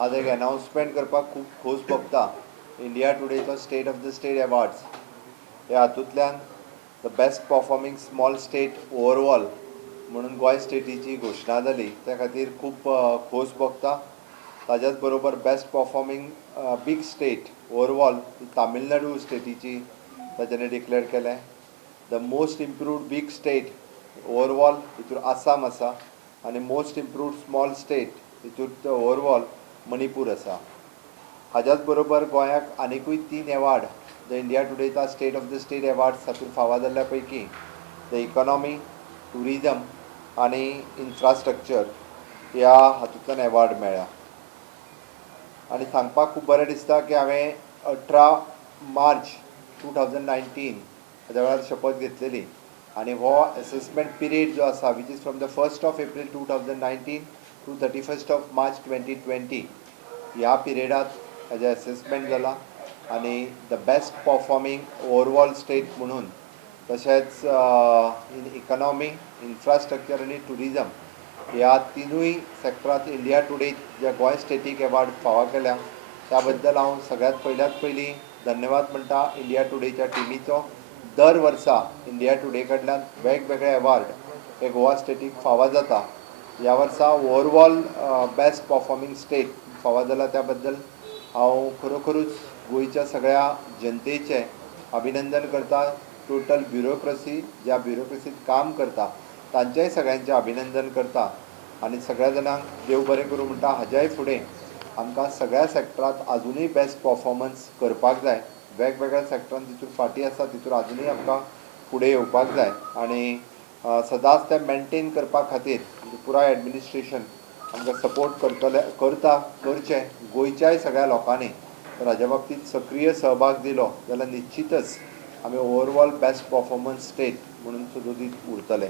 आज एक अनाउन्समेंट करपाक खूब खोस भोगता इंडिया टुडेचो state of the state awards ह्या हातूंतल्यान the best performing small state overall म्हणून गोंय स्टेटीची घोशणा जाली त्या खातीर खूब खोस भोगता. ताच्याच बरोबर best performing big state overall Tamil Nadu स्टेटीची ताच्याने डिक्लेअर केलें. The most improved big state overall हितूर आसाम आसा आनी मोस्ट इम्प्रूव्ड स्मॉल स्टेट हितूर ओवरऑल मणिपूर आसा. हाच्याच बरोबर गोंयाक आनिकूय 3 अवॉर्ड द इंडिया टुडेचा state of the state awards हातूंत फावो जाल्ल्या पैकी द इकॉनॉमी, टुरिजम आनी इन्फ्रास्ट्रक्चर ह्या हातूंतल्यान अवॉर्ड मेळ्ळा. आनी सांगपाक खूब बरें दिसता की हांवें 18 मार्च 2019 हाज्या वेळार शपथ घेतलेली आनी हो असेसमेंट पिरियड जो आसा which is from the 1st of April 2019 to 31st of March 2020 ह्या पिरियडात हाजें असेसमेंट जालां आनी the best performing overall state म्हणून तशेंच इन इकॉनॉमी, इन्फ्रास्ट्रक्चर आनी टुरिजम ह्या तिनूय सॅक्टरांत इंडिया टुडे जे गोंय स्टेटीक अवॉर्ड फावो केल्या त्या बद्दल हांव सगळ्यांत पयलीं धन्यवाद म्हणटा इंडिया टुडेच्या टिमीचो. दर वर्सा इंडिया टुडे कडल्यान वेगवेगळे अवॉर्ड हे गोवा स्टेटीक फावो जाता. ह्या वर्सा ओवरऑल बेस्ट परफॉर्मिंग स्टेट फावो जाला त्या बद्दल हांव खरोखरूच गोंयच्या सगळ्या जनतेचें अभिनंदन करता. टोटल ब्युरोक्रसी ज्या ब्युरोक्रसींत काम करता तांचेंय सगळ्यांचें अभिनंदन करता आनी सगळ्या जाणांक देव बरें करूं म्हणटा. हाज्याय फुडें आमकां सगळ्या सॅक्टरांत आजुनूय बेस्ट परफॉर्मन्स करपाक जाय. वेगवेगळ्या सॅक्टरांत जितूर फाटीं आसा तितूर आजुनूय आमकां फुडें येवपाक जाय आनी सदांच तें मेनटेन करपा खातीर पुराय एडमिनिस्ट्रेशन आमकां सपोर्ट करचें. गोंयच्याय सगळ्या लोकांनी तर हाज्या बाबतींत सक्रीय सहभाग दिलो जाल्यार निश्चितच आमी ओवरऑल बेस्ट परफॉर्मन्स स्टेट म्हणून सुद्दां उरतले.